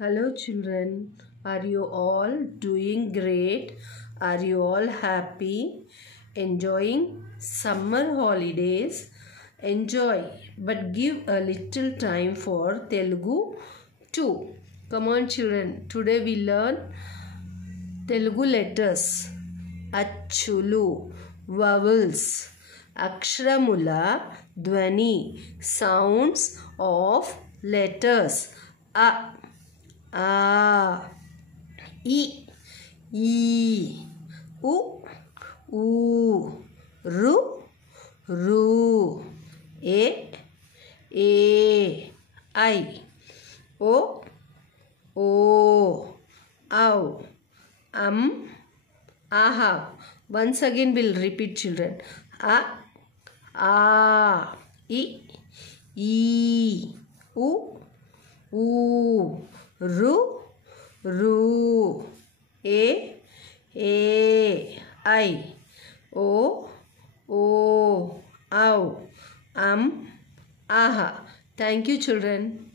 Hello children, are you all doing great? Are you all happy? Enjoying summer holidays? Enjoy, but give a little time for Telugu too. Come on children, today we learn Telugu letters, Achulu, vowels, Aksharamula, Dwani, sounds of letters, A, I, U, Ru, E, I, O, Au, Aha. Once again we'll repeat children. A, I, U, Ru, E, I, O, Au, Aha. Thank you children.